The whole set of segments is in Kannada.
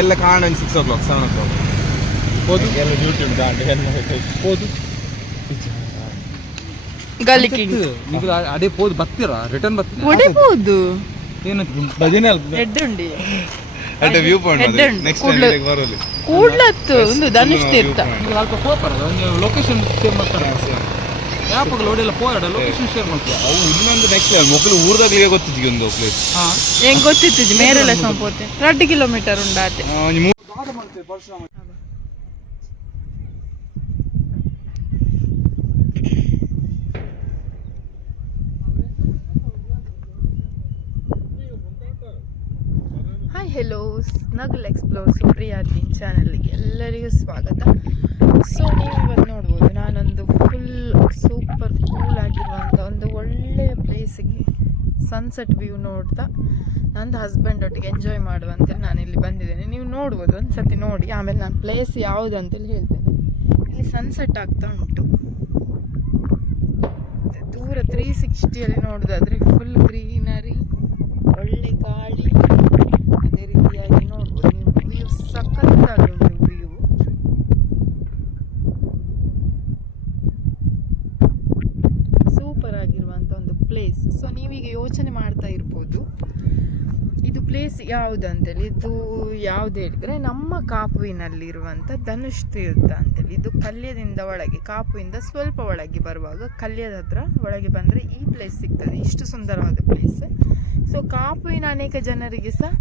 ಎಲ್ಲ ಕಾಣ 6 o'clock 7 o'clock ಹೋದು ಎಲ್ಲ ಡ್ಯೂಟಿ ಉಂಟು ಗಾಂಡಿ ಹೋದು ಗಲಿಕಿಂಗ್ ನೀವು ಅದೇ ಹೋದು ಬರ್ತೀರಾ ರಿಟರ್ನ್ ಬರ್ತೀರಾ ಹೊಡಿಬಹುದು ಏನು ಭಜನೆ ಅಲ್ಲ ಹೆಡ್ ಉಂಡಿ at view point next time ಬರೋಲಿ ಕೂಡ್ಲತ್ತು ಒಂದು ಧನುಷ್ ತೀರ್ಥ ಸ್ವಲ್ಪ ಹೋಗ್ಬಾರ ಒಂದು ಲೊಕೇಶನ್ ಶೇರ್ ಮಾಡ್ತಾರೆ ಯಾಪಗಳು ಓಡೆಲ್ಲ ಹೋರಾಡ ಲೊಕೇಶನ್ ಶೇರ್ ಮಾಡ್ತಾರೆ ಅವು ಇನ್ನೊಂದು ನೆಕ್ಸ್ಟ್ ಮಕ್ಕಳು ಊರದಾಗಲಿಗೆ ಗೊತ್ತಿದ್ವಿ ಒಂದು ಪ್ಲೇಸ್ ಹೆಂಗ್ ಗೊತ್ತಿತ್ತು ಮೇರೆಲ್ಲ ಸಂಪೋತೆ 30 ಕಿಲೋಮೀಟರ್ ಉಂಡಾತೆ ಹಾಯ್ ಹೆಲೋ ಸ್ನಗಲ್ ಎಕ್ಸ್ಪ್ಲೋರ್ ಸುಪ್ರಿಯಾತಿ ಚಾನಲ್ಗೆ ಎಲ್ಲರಿಗೂ ಸ್ವಾಗತ. ಸೊ ನೀವು ಇವತ್ತು ನೋಡ್ಬೋದು ನಾನೊಂದು ಫುಲ್ ಸೂಪರ್ ಕೂಲ್ ಆಗಿರುವಂಥ ಒಂದು ಒಳ್ಳೆಯ ಪ್ಲೇಸಿಗೆ ಸನ್ಸೆಟ್ ವ್ಯೂ ನೋಡ್ತಾ ನಂದು ಹಸ್ಬೆಂಡ್ ಒಟ್ಟಿಗೆ ಎಂಜಾಯ್ ಮಾಡುವಂತೇಳಿ ನಾನಿಲ್ಲಿ ಬಂದಿದ್ದೇನೆ. ನೀವು ನೋಡ್ಬೋದು, ಒಂದು ಸತಿ ನೋಡಿ ಆಮೇಲೆ ನಾನು ಪ್ಲೇಸ್ ಯಾವುದು ಅಂತೇಳಿ ಹೇಳ್ತೇನೆ. ಇಲ್ಲಿ ಸನ್ಸೆಟ್ ಆಗ್ತಾ ಉಂಟು, ದೂರ 360 ನೋಡೋದಾದ್ರೆ ಫುಲ್ ಗ್ರೀನರಿ, ಒಳ್ಳೆ ಗಾಳಿ, ಅದೇ ರೀತಿಯಾಗಿ ನೋಡ್ಬೋದು ನೀವು ವ್ಯೂ ಸಖತ್ತಾಗಿ ಉಂಟು. ವ್ಯೂ ಸೂಪರ್ ಆಗಿರುವಂಥ ಒಂದು ಪ್ಲೇಸ್. ಸೊ ನೀವೀಗ ಯೋಚನೆ ಮಾಡ್ತಾ ಇರ್ಬೋದು ಇದು ಪ್ಲೇಸ್ ಯಾವುದು ಅಂತೇಳಿ. ಇದು ಯಾವುದು ಹೇಳಿದರೆ ನಮ್ಮ ಕಾಪುವಿನಲ್ಲಿರುವಂಥ ಧನುಷ್ ತೀರ್ಥ ಅಂತೇಳಿ. ಇದು ಕಲ್ಯದಿಂದ ಒಳಗೆ, ಕಾಪುವಿಂದ ಸ್ವಲ್ಪ ಒಳಗೆ ಬರುವಾಗ ಕಲ್ಯದ ಹತ್ರ ಒಳಗೆ ಬಂದರೆ ಈ ಪ್ಲೇಸ್ ಸಿಗ್ತದೆ. ಇಷ್ಟು ಸುಂದರವಾದ ಪ್ಲೇಸ್. ಸೊ ಕಾಪುವಿನ ಅನೇಕ ಜನರಿಗೆ ಸಹ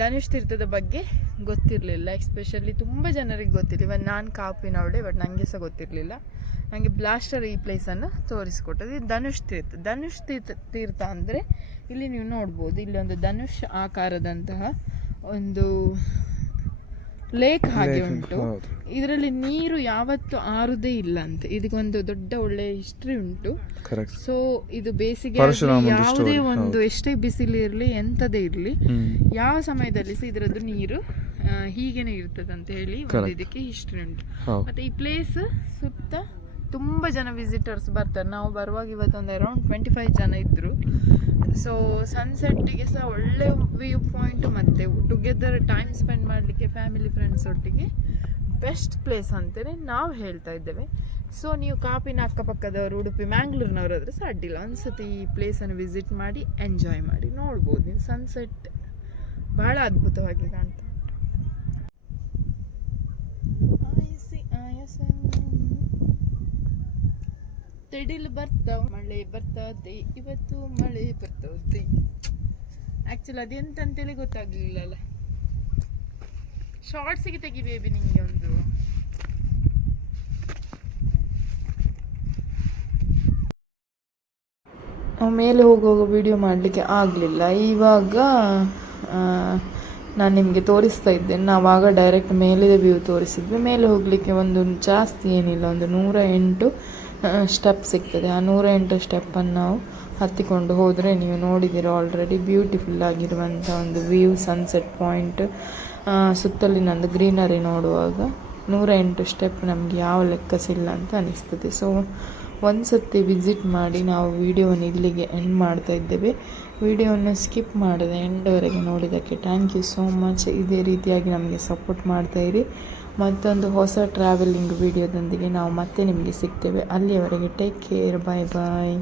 ಧನುಷ್ ತೀರ್ಥದ ಬಗ್ಗೆ ಗೊತ್ತಿರಲಿಲ್ಲ. ಎಸ್ಪೆಷಲಿ ತುಂಬ ಜನರಿಗೆ ಗೊತ್ತಿಲ್ಲ. ಇವನ್ ನಾನು ಕಾಪುವಿನವಳೆ, ಬಟ್ ನನಗೆ ಸಹ ಗೊತ್ತಿರಲಿಲ್ಲ. ನನಗೆ ಬ್ಲಾಸ್ಟರ್ ಈ ಪ್ಲೇಸನ್ನು ತೋರಿಸ್ಕೊಟ್ಟದ್ದು. ಇದು ಧನುಷ್ ತೀರ್ಥ ಅಂದರೆ ಇಲ್ಲಿ ನೀವು ನೋಡ್ಬೋದು, ಇಲ್ಲಿ ಒಂದು ಧನುಷ್ ಆಕಾರದಂತಹ ಒಂದು ಲೇಕ್ ಹಾಗೆ ಉಂಟು. ಇದರಲ್ಲಿ ನೀರು ಯಾವತ್ತೂ ಆರುದೇ ಇಲ್ಲ ಅಂತ. ಇದಕ್ಕೊಂದು ದೊಡ್ಡ ಒಳ್ಳೆ ಹಿಸ್ಟ್ರಿ ಉಂಟು. ಸೊ ಇದು ಬೇಸಿಗೆ ಯಾವುದೇ ಒಂದು ಎಷ್ಟೇ ಬಿಸಿಲು ಇರಲಿ, ಎಂಥದೇ ಇರಲಿ, ಯಾವ ಸಮಯದಲ್ಲಿ ಸಹ ಇದರದ್ದು ನೀರು ಹೀಗೇನೆ ಇರ್ತದೆ ಅಂತ ಹೇಳಿ ಒಂದು ಇದಕ್ಕೆ ಹಿಸ್ಟ್ರಿ ಉಂಟು. ಮತ್ತೆ ಈ ಪ್ಲೇಸ್ ಸುತ್ತ ತುಂಬ ಜನ ವಿಸಿಟರ್ಸ್ ಬರ್ತಾರೆ. ನಾವು ಬರುವಾಗ ಇವತ್ತೊಂದು ಅರೌಂಡ್ 25 ಜನ ಇದ್ದರು. ಸೊ ಸನ್ಸೆಟ್ಟಿಗೆ ಸಹ ಒಳ್ಳೆ ವ್ಯೂ ಪಾಯಿಂಟ್, ಮತ್ತು ಟುಗೆದರ್ ಟೈಮ್ ಸ್ಪೆಂಡ್ ಮಾಡಲಿಕ್ಕೆ ಫ್ಯಾಮಿಲಿ ಫ್ರೆಂಡ್ಸ್ ಒಟ್ಟಿಗೆ ಬೆಸ್ಟ್ ಪ್ಲೇಸ್ ಅಂತಲೇ ನಾವು ಹೇಳ್ತಾ ಇದ್ದೇವೆ. ಸೊ ನೀವು ಕಾಪಿನ ಅಕ್ಕಪಕ್ಕದವರು, ಉಡುಪಿ ಮ್ಯಾಂಗ್ಳೂರಿನವರಾದರೆ ಸಹ ಅಡ್ಡಿಲ್ಲ, ಒಂದು ಸತಿ ಈ ಪ್ಲೇಸನ್ನು ವಿಸಿಟ್ ಮಾಡಿ ಎಂಜಾಯ್ ಮಾಡಿ ನೋಡ್ಬೋದು ನೀವು. ಸನ್ಸೆಟ್ ಭಾಳ ಅದ್ಭುತವಾಗಿ ಕಾಣ್ತಾ ತೆಡಿಲು ಬರ್ತಾವ, ಮಳೆ ಬರ್ತದೆ, ಇವತ್ತು ಮಳೆ ಬರ್ತದೆ. ಆ್ಯಕ್ಚುಲಿ ಅದೆಂತ ಅಂತೇಳಿ ಗೊತ್ತಾಗಲಿಲ್ಲಲ್ಲ. ಶಾರ್ಟ್ಸಿಗೆ ತೆಗಿ ಬೇಬಿ, ನಿಮಗೆ ಒಂದು ಮೇಲೆ ಹೋಗುವಾಗ ವಿಡಿಯೋ ಮಾಡಲಿಕ್ಕೆ ಆಗಲಿಲ್ಲ. ಇವಾಗ ನಾನು ನಿಮಗೆ ತೋರಿಸ್ತಾ ಇದ್ದೇನೆ. ನಾವಾಗ ಡೈರೆಕ್ಟ್ ಮೇಲಿದೆ ವ್ಯೂ ತೋರಿಸಿದ್ವಿ. ಮೇಲೆ ಹೋಗಲಿಕ್ಕೆ ಒಂದು ಜಾಸ್ತಿ ಏನಿಲ್ಲ, ಒಂದು 108 ಸ್ಟೆಪ್ ಸಿಗ್ತದೆ. ಆ 108 ಸ್ಟೆಪ್ಪನ್ನು ನಾವು ಹತ್ತಿಕೊಂಡು ಹೋದರೆ ನೀವು ನೋಡಿದ್ದೀರ ಆಲ್ರೆಡಿ ಬ್ಯೂಟಿಫುಲ್ ಆಗಿರುವಂಥ ಒಂದು ವ್ಯೂ, ಸನ್ಸೆಟ್ ಪಾಯಿಂಟ್, ಸುತ್ತಲಿನೊಂದು ಗ್ರೀನರಿ ನೋಡುವಾಗ 108 ಸ್ಟೆಪ್ ನಮಗೆ ಯಾವ ಲೆಕ್ಕಸಿಲ್ಲ ಅಂತ ಅನಿಸ್ತದೆ. ಸೊ ಒಂದು ಸತಿ ವಿಸಿಟ್ ಮಾಡಿ. ನಾವು ವಿಡಿಯೋವನ್ನು ಇಲ್ಲಿಗೆ ಎಂಡ್ ಮಾಡ್ತಾ ಇದ್ದೇವೆ. ವಿಡಿಯೋವನ್ನು ಸ್ಕಿಪ್ ಮಾಡದೆ ಎಂಡ್ವರೆಗೆ ನೋಡಿದ್ದಕ್ಕೆ ಥ್ಯಾಂಕ್ ಯು ಸೋ ಮಚ್. ಇದೇ ರೀತಿಯಾಗಿ ನಮಗೆ ಸಪೋರ್ಟ್ ಮಾಡ್ತಾಯಿರಿ. ಮತ್ತೊಂದು ಹೊಸ ಟ್ರಾವೆಲಿಂಗ್ ವಿಡಿಯೋದೊಂದಿಗೆ ನಾವು ಮತ್ತೆ ನಿಮಗೆ ಸಿಗ್ತೇವೆ. ಅಲ್ಲಿಯವರೆಗೆ ಟೇಕ್ ಕೇರ್, ಬಾಯ್ ಬಾಯ್.